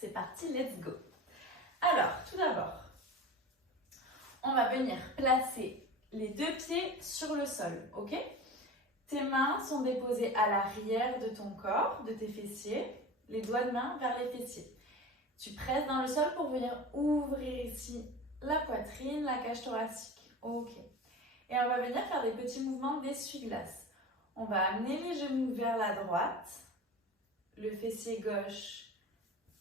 C'est parti, let's go. Alors, tout d'abord, on va venir placer les deux pieds sur le sol, ok? Tes mains sont déposées à l'arrière de ton corps, de tes fessiers, les doigts de main vers les fessiers. Tu presses dans le sol pour venir ouvrir ici la poitrine, la cage thoracique, ok? Et on va venir faire des petits mouvements d'essuie-glace. On va amener les genoux vers la droite, le fessier gauche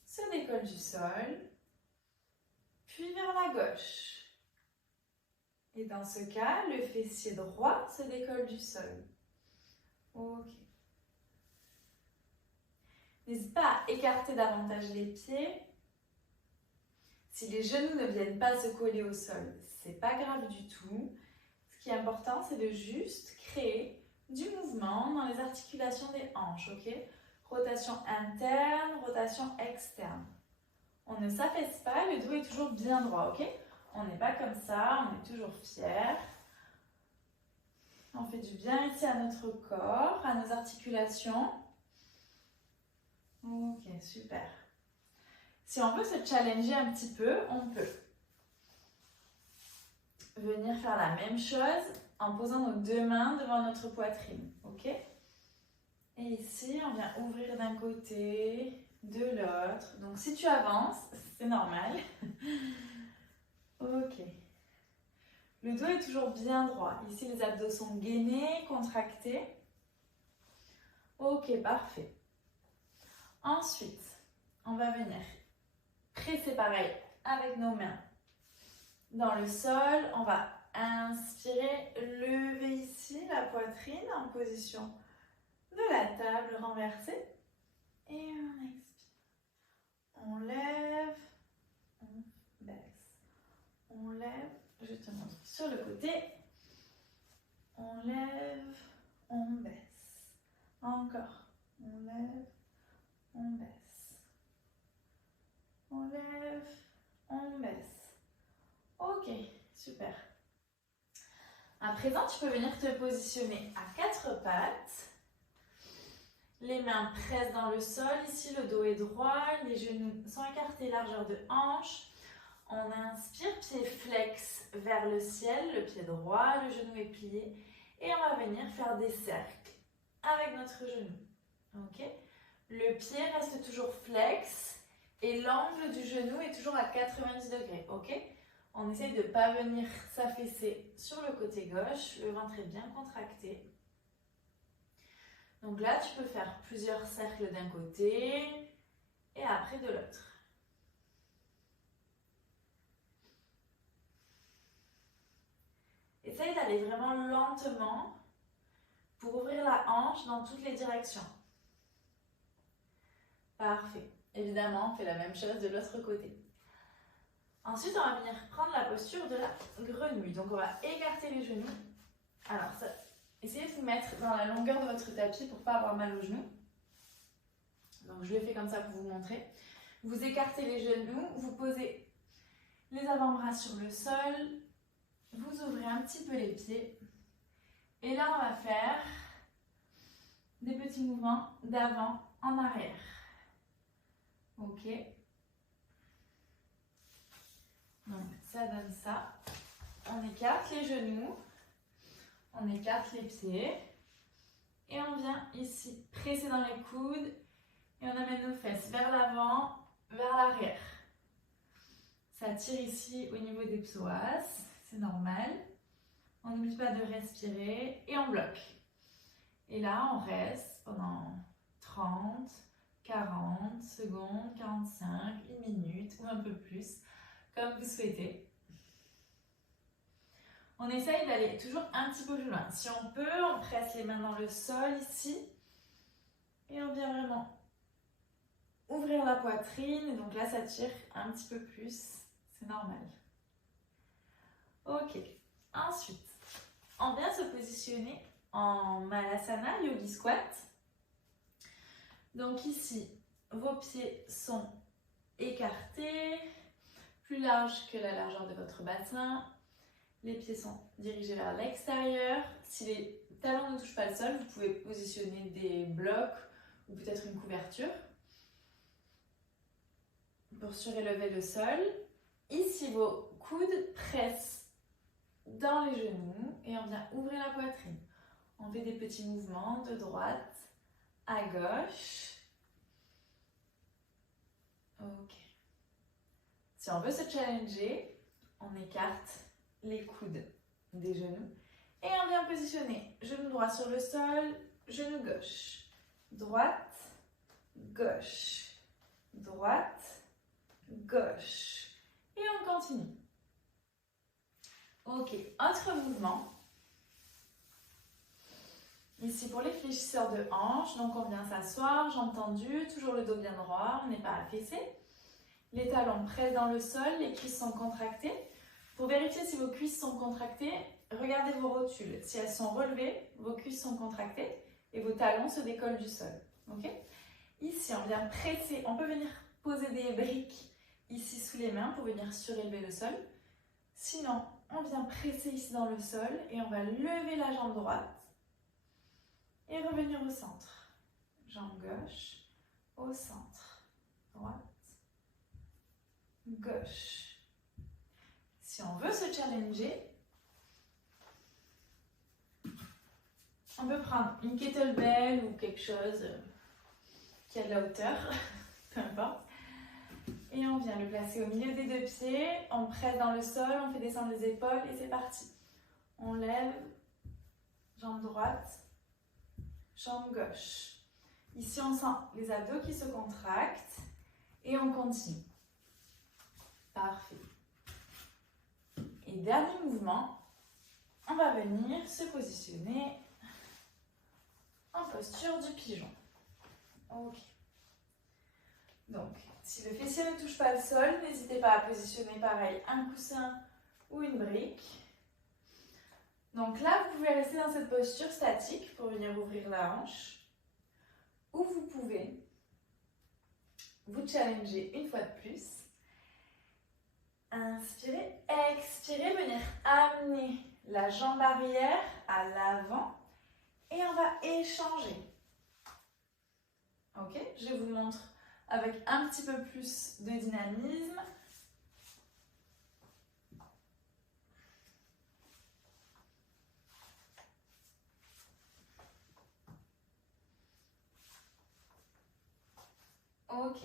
se décolle du sol, puis vers la gauche. Et dans ce cas, le fessier droit se décolle du sol. Ok. N'hésite pas à écarter davantage les pieds. Si les genoux ne viennent pas se coller au sol, c'est pas grave du tout. Ce qui est important, c'est de juste créer du mouvement dans les articulations des hanches, ok? Rotation interne, rotation externe. On ne s'affaisse pas, le dos est toujours bien droit, ok? On n'est pas comme ça, on est toujours fier. On fait du bien ici à notre corps, à nos articulations. Ok, super. Si on veut se challenger un petit peu, on peut venir faire la même chose en posant nos deux mains devant notre poitrine, ok? Et ici, on vient ouvrir d'un côté, de l'autre. Donc si tu avances, c'est normal. Ok. Le dos est toujours bien droit. Ici, les abdos sont gainés, contractés. Ok, parfait. Ensuite, on va venir presser pareil avec nos mains dans le sol. On va inspirer, lever ici la poitrine en position de la table renversée. Et on expire. On lève, on baisse. On lève, je te montre sur le côté. On lève, on baisse. Encore. On lève, on baisse. On lève, on baisse. Ok, super. À présent, tu peux venir te positionner à quatre pattes. Les mains pressent dans le sol. Ici, le dos est droit. Les genoux sont écartés, largeur de hanche. On inspire, pied flex vers le ciel, le pied droit, le genou est plié. Et on va venir faire des cercles avec notre genou. Ok? Le pied reste toujours flex et l'angle du genou est toujours à 90 degrés. Ok? On essaye de ne pas venir s'affaisser sur le côté gauche. Le ventre est bien contracté. Donc là, tu peux faire plusieurs cercles d'un côté et après de l'autre. Essaye d'aller vraiment lentement pour ouvrir la hanche dans toutes les directions. Parfait. Évidemment, on fait la même chose de l'autre côté. Ensuite, on va venir prendre la posture de la grenouille. Donc, on va écarter les genoux. Alors, essayez de vous mettre dans la longueur de votre tapis pour ne pas avoir mal aux genoux. Donc, je le fais comme ça pour vous montrer. Vous écartez les genoux, vous posez les avant-bras sur le sol. Vous ouvrez un petit peu les pieds. Et là, on va faire des petits mouvements d'avant en arrière. Ok. Donc, ça donne ça. On écarte les genoux. On écarte les pieds. Et on vient ici presser dans les coudes. Et on amène nos fesses vers l'avant, vers l'arrière. Ça tire ici au niveau des psoas. C'est normal. On n'oublie pas de respirer et on bloque. Et là, on reste pendant 30, 40 secondes, 45, une minute ou un peu plus, comme vous souhaitez. On essaye d'aller toujours un petit peu plus loin. Si on peut, on presse les mains dans le sol ici. Et on vient vraiment ouvrir la poitrine. Donc là, ça tire un petit peu plus. C'est normal. Ok. Ensuite, on vient se positionner en Malasana, Yogi Squat. Donc ici, vos pieds sont écartés, plus larges que la largeur de votre bassin. Les pieds sont dirigés vers l'extérieur. Si les talons ne touchent pas le sol, vous pouvez positionner des blocs ou peut-être une couverture. pour surélever le sol. Ici, vos coudes pressent dans les genoux et on vient ouvrir la poitrine. On fait des petits mouvements de droite à gauche. Ok. Si on veut se challenger, on écarte les coudes des genoux et on vient positionner genou droit sur le sol, genou gauche. Droite, gauche, droite, gauche. Et on continue. Ok, autre mouvement. Ici pour les fléchisseurs de hanches, donc on vient s'asseoir, jambes tendues, toujours le dos bien droit, on n'est pas affaissé. Les talons pressent dans le sol, les cuisses sont contractées. Pour vérifier si vos cuisses sont contractées, regardez vos rotules. Si elles sont relevées, vos cuisses sont contractées et vos talons se décollent du sol. Okay? Ici, on vient presser, on peut venir poser des briques ici sous les mains pour venir surélever le sol. Sinon, on vient presser ici dans le sol et on va lever la jambe droite et revenir au centre. Jambe gauche, au centre, droite, gauche. Si on veut se challenger, on peut prendre une kettlebell ou quelque chose qui a de la hauteur, peu importe. Et on vient le placer au milieu des deux pieds, on presse dans le sol, on fait descendre les épaules et c'est parti. On lève, jambe droite, jambe gauche. Ici, on sent les abdos qui se contractent et on continue. Parfait. Et dernier mouvement, on va venir se positionner en posture du pigeon. Ok. Donc, si le fessier ne touche pas le sol, n'hésitez pas à positionner pareil un coussin ou une brique. Donc là, vous pouvez rester dans cette posture statique pour venir ouvrir la hanche. Ou vous pouvez vous challenger une fois de plus. Inspirez, expirez, venir amener la jambe arrière à l'avant et on va échanger. Ok, je vous montre avec un petit peu plus de dynamisme. Ok.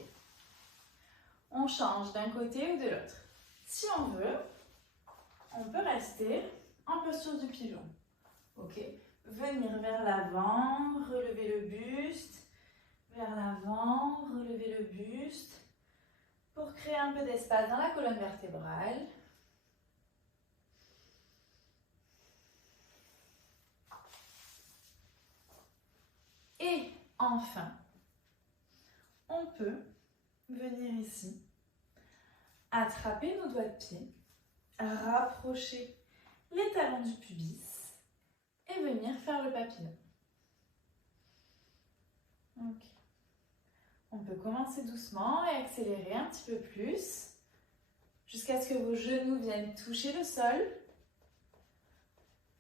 On change d'un côté ou de l'autre. Si on veut, on peut rester en posture du pigeon. Ok. Venir vers l'avant, relever le buste. Vers l'avant, relever le buste. Pour créer un peu d'espace dans la colonne vertébrale. Et enfin, on peut venir ici, attraper nos doigts de pied, rapprocher les talons du pubis et venir faire le papillon. Okay. On peut commencer doucement et accélérer un petit peu plus jusqu'à ce que vos genoux viennent toucher le sol.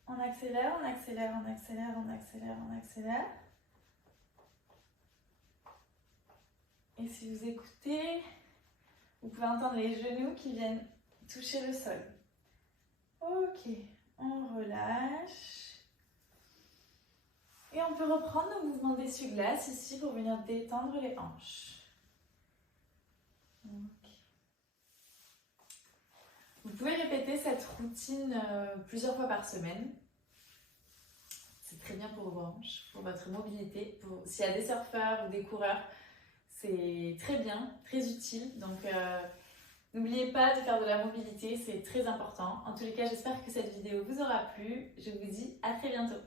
On accélère, on accélère, on accélère, on accélère, on accélère. Et si vous écoutez, vous pouvez entendre les genoux qui viennent toucher le sol. Ok, on relâche. Et on peut reprendre nos mouvements d'essuie-glace ici pour venir détendre les hanches. Okay. Vous pouvez répéter cette routine plusieurs fois par semaine. C'est très bien pour vos hanches, pour votre mobilité. S'il y a des surfeurs ou des coureurs, c'est très bien, très utile. Donc, n'oubliez pas de faire de la mobilité, c'est très important. En tous les cas, j'espère que cette vidéo vous aura plu. Je vous dis à très bientôt.